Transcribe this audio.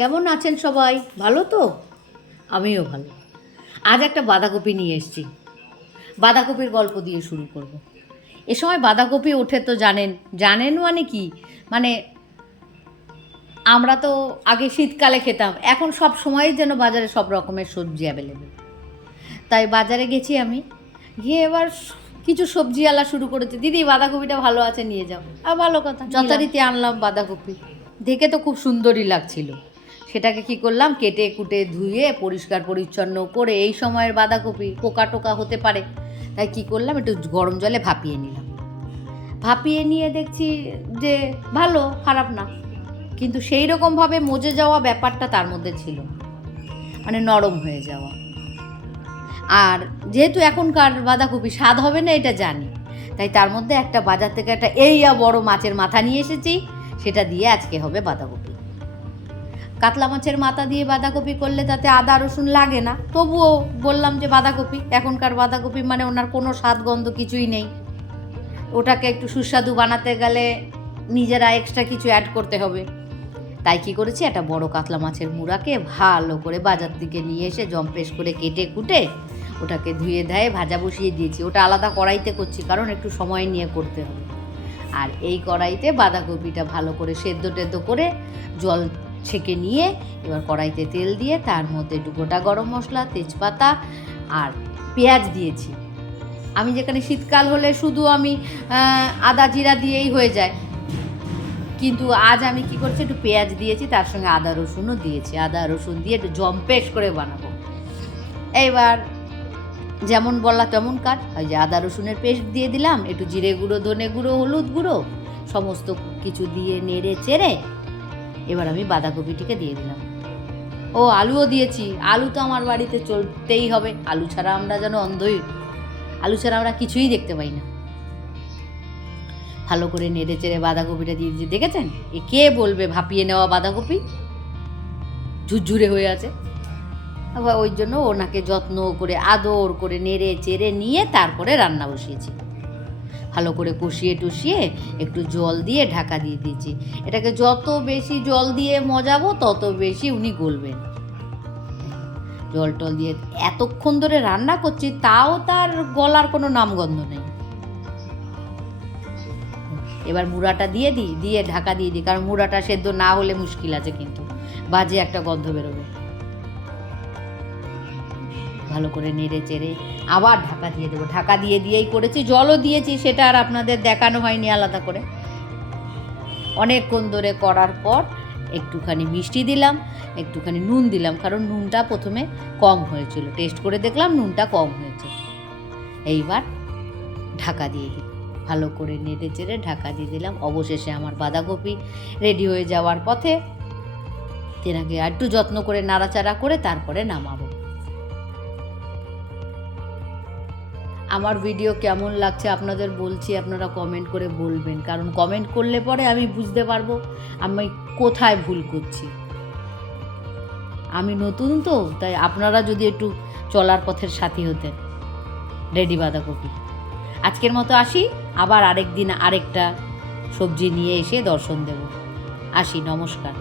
কেমন আছেন সবাই? ভালো তো? আমিও ভালো। আজ একটা বাঁধাকপি নিয়ে এসেছি। বাঁধাকপির গল্প দিয়ে শুরু করব। এ সময় বাঁধাকপি ওঠে তো জানেন। জানেন মানে কি? মানে আমরা তো আগে শীতকালে খেতাম। এখন সব সময়ই যেন বাজারে সব রকমের সবজি অ্যাভেলেবেল। তাই বাজারে গেছি আমি। গিয়ে এবার কিছু সবজিওয়ালা শুরু করেছে, দিদি বাঁধাকপিটা ভালো আছে নিয়ে যাও। ভালো কথা, যথারীতি আনলাম বাঁধাকপি। দেখে তো খুব সুন্দরই লাগছিল। সেটাকে কি করলাম, কেটে কুটে ধুয়ে পরিষ্কার পরিচ্ছন্ন করে, এই সময়ের বাঁধাকপি পোকা টোকা হতে পারে, তাই কি করলাম, একটু গরম জলে ভাপিয়ে নিলাম। ভাপিয়ে নিয়ে দেখছি যে ভালো, খারাপ না, কিন্তু সেই রকমভাবে মজে যাওয়া ব্যাপারটা তার মধ্যে ছিল, মানে নরম হয়ে যাওয়া। আর যেহেতু এখনকার বাঁধাকপি স্বাদ হবে না এটা জানি, তাই তার মধ্যে একটা বাজার থেকে একটা বড় মাছের মাথা নিয়ে এসেছি, সেটা দিয়ে আজকে হবে বাঁধাকপি। কাতলা মাছের মাথা দিয়ে বাঁধাকপি করলে তাতে আদা রসুন লাগে না, তবুও বললাম যে বাঁধাকপি, এখনকার বাঁধাকপি মানে ওনার কোনো স্বাদ গন্ধ কিছুই নেই। ওটাকে একটু সুস্বাদু বানাতে গেলে নিজেরা এক্সট্রা কিছু অ্যাড করতে হবে। তাই কি করেছি, একটা বড় কাতলা মাছের মুড়াকে ভালো করে বাজার থেকে নিয়ে এসে জম্পেশ করে কেটে কুটে ওটাকে ধুয়ে ধায়ে ভাজা বসিয়ে দিয়েছি। ওটা আলাদা কড়াইতে করছি, কারণ একটু সময় নিয়ে করতে হবে। আর এই কড়াইতে বাঁধাকপিটা ভালো করে সেদ্ধ টেদ্ধ করে জল ছেঁকে নিয়ে এবার কড়াইতে তেল দিয়ে তার মধ্যে একটু গোটা গরম মশলা, তেজপাতা আর পেঁয়াজ দিয়েছি। আমি যেখানে শীতকাল হলে শুধু আমি আদা জিরা দিয়েই হয়ে যায়, কিন্তু আজ আমি কি করছি, একটু পেঁয়াজ দিয়েছি, তার সঙ্গে আদা রসুনও দিয়েছি। আদা রসুন দিয়ে একটু জম্পেশ করে বানাবো। এইবার যেমন বললা তেমন কাজ, ওই যে আদা রসুনের পেস্ট দিয়ে দিলাম, একটু জিরে গুঁড়ো, ধনে গুঁড়ো, হলুদ গুঁড়ো সমস্ত কিছু দিয়ে নেড়ে চেড়ে এবার আমি বাঁধাকপিটিকে দিয়ে দিলাম। ও আলুও দিয়েছি। আলু তো আমার বাড়িতে চলতেই হবে, আলু ছাড়া আমরা যেন অন্ধই, আলু ছাড়া আমরা কিছুই দেখতে পাই না। ভালো করে নেড়ে চেড়ে বাঁধাকপিটা দিয়ে দিয়েছি। দেখেছেন, এ কে বলবে ভাপিয়ে নেওয়া বাঁধাকপি ঝুরঝুরে হয়ে আছে? আবার ওই জন্য ওনাকে যত্ন করে আদর করে নেড়ে চেড়ে নিয়ে তারপরে রান্না বসিয়েছি। ভালো করে কষিয়ে টষিয়ে একটু জল দিয়ে ঢাকা দিয়ে দিয়েছি। এটাকে যত বেশি জল দিয়ে মজাবো তত বেশি উনি গলবেন। জল টল দিয়ে এতক্ষণ ধরে রান্না করছি, তাও তার গলার কোনো নামগন্ধ নেই। এবার মুড়াটা দিয়ে দিই, দিয়ে ঢাকা দিয়ে দিই, কারণ মুড়াটা সেদ্ধ না হলে মুশকিল আছে, কিন্তু বাজে একটা গন্ধ বেরোবে। ভালো করে নেড়ে চেড়ে আবার ঢাকা দিয়ে দেবো। ঢাকা দিয়ে দিয়েই করেছি, জলও দিয়েছি, সেটা আর আপনাদের দেখানো হয়নি আলাদা করে। অনেকক্ষণ ধরে করার পর একটুখানি মিষ্টি দিলাম, একটুখানি নুন দিলাম, কারণ নুনটা প্রথমে কম হয়েছিল, টেস্ট করে দেখলাম নুনটা কম হয়েছে। এইবার ঢাকা দিয়ে দিই, ভালো করে নেড়ে চেড়ে ঢাকা দিয়ে দিলাম। অবশেষে আমার বাঁধাকপি রেডি হয়ে যাওয়ার পথে, তেনাকে একটু যত্ন করে নাড়াচাড়া করে তারপরে নামাবো। আমার ভিডিও কেমন লাগছে আপনাদের বলছি, আপনারা কমেন্ট করে বলবেন, কারণ কমেন্ট করলে পরে আমি বুঝতে পারবো আমি কোথায় ভুল করছি। আমি নতুন তো, তাই আপনারা যদি একটু চলার পথের সাথী হতেন। রেডি বাঁধাকপি। আজকের মতো আসি, আবার আরেক দিন আরেকটা সবজি নিয়ে এসে দর্শন দেব। আসি, নমস্কার।